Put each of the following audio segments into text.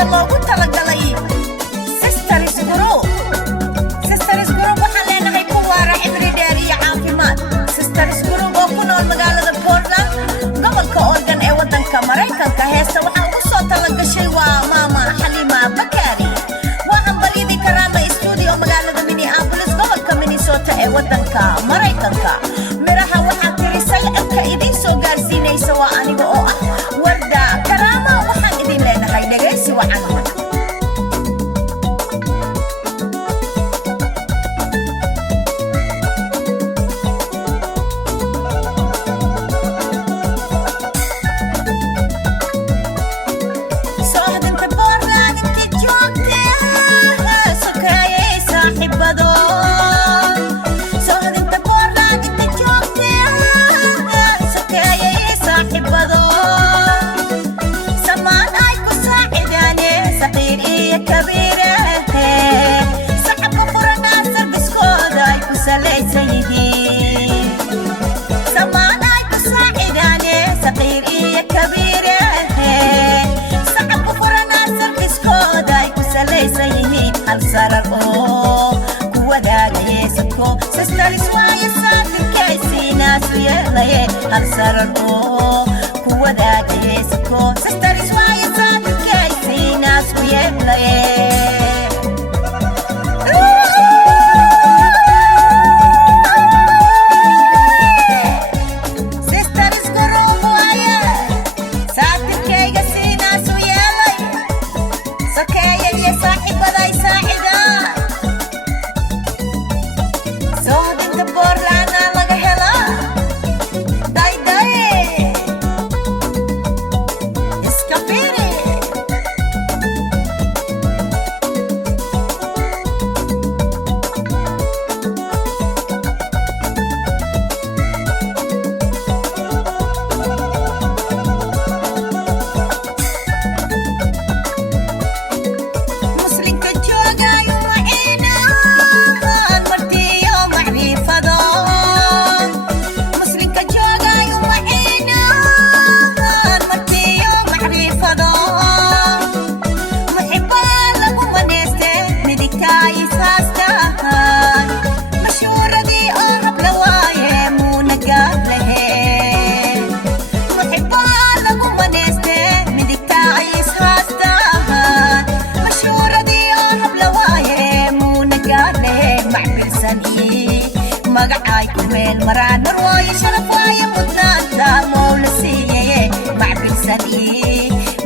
ardayda loogu talagalay Sisters Group. Sisters Group waxaan leenahay ku waara cimri dheer iyo caafimaad. Sisters Group oo ku nool magaalada Portland, gobolka Oregon ee waddanka Maraykanka. Heesta waxaa ugu soo talagashay waa Maama Xalima Bakari. Waxaan balidi Karama Studio magaalada Minneapolis, gobolka Minnesota ee waddanka Maraykanka. Miraha waxaa tirisay codka idiin soo gaarsiinaysa waa aniga oo ah Warda Karama. Waxaan idin leenahay dhegaysi wacan. Sisters waaye saadinkaisiinaas yeelaye hal sarar oo ku wadaagaysko. Sisters waaye saadinkaisiinaas yeelaye. magacay ku meel maraan marwaayo sharaf waaye mudnaanta mawla siiyay macbilsani.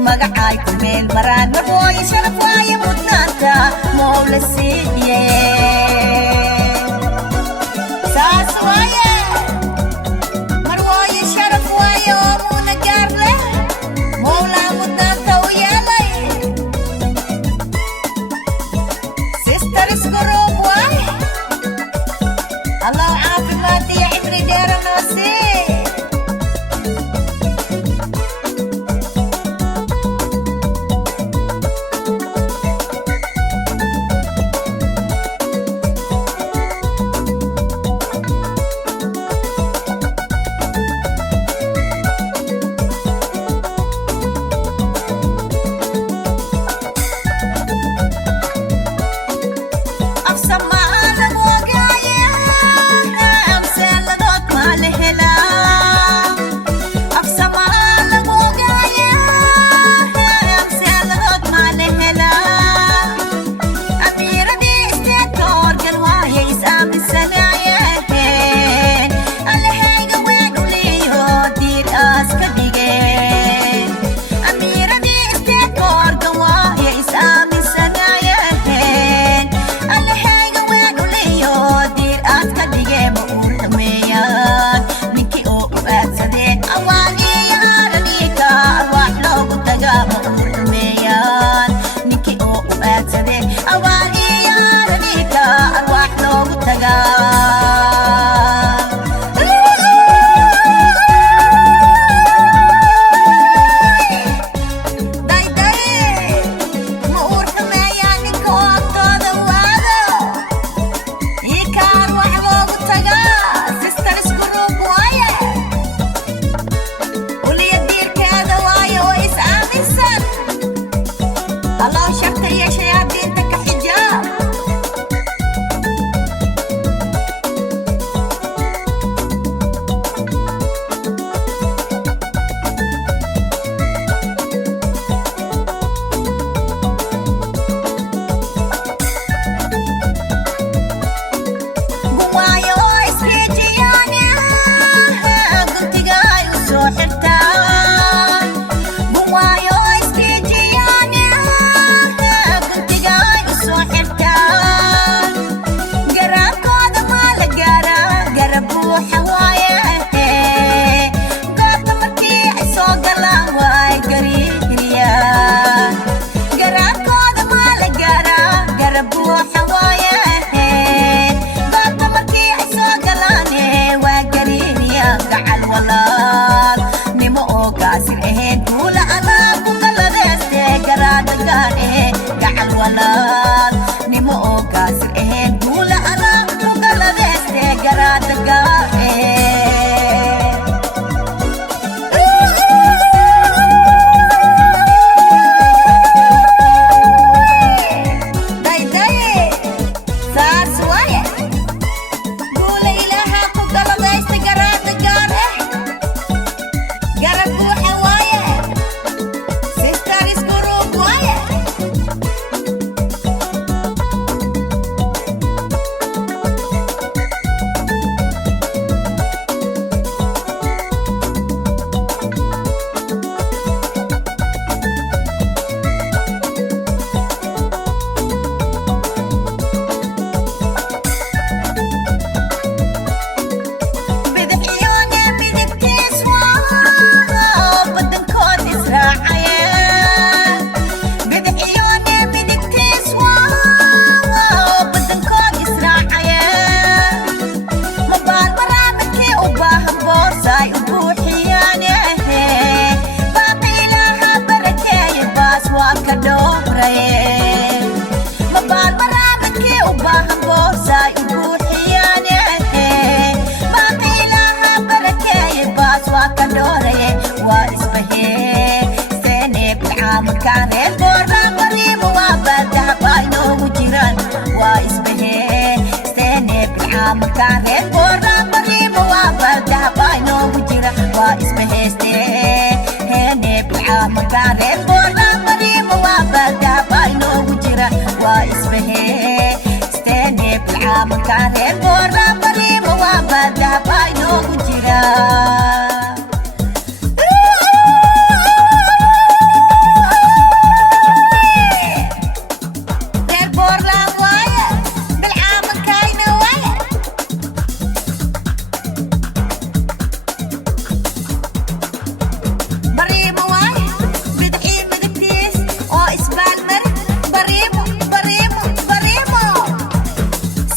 magacay ku meel maraan marwaayo sharaf waaye mudnaanta mawla siiyay. saas waaye marwaayo sharaf waaye oo muna gaar leh mawla mudnaanta u yeelay. Sisters Group waaye الله عافيمات يا عمري دير نوسي. الله شرط يا شياطين كحجاب.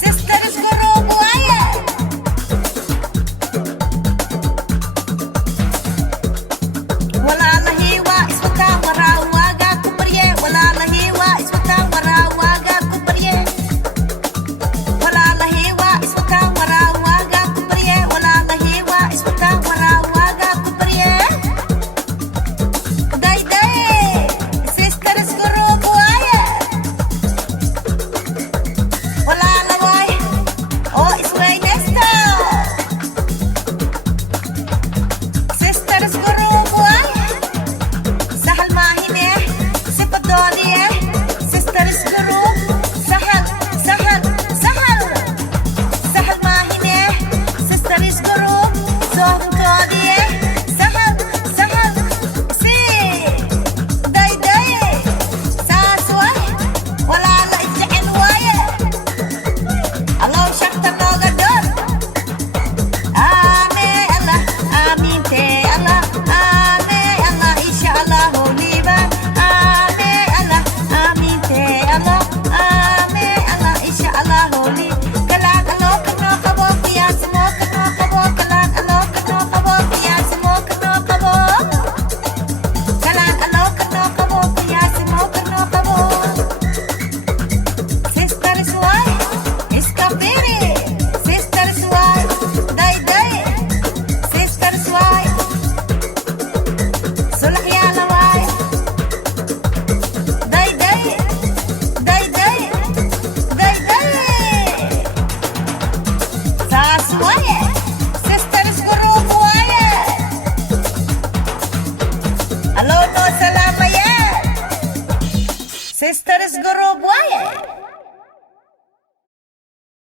Sister is Sisters Group waaye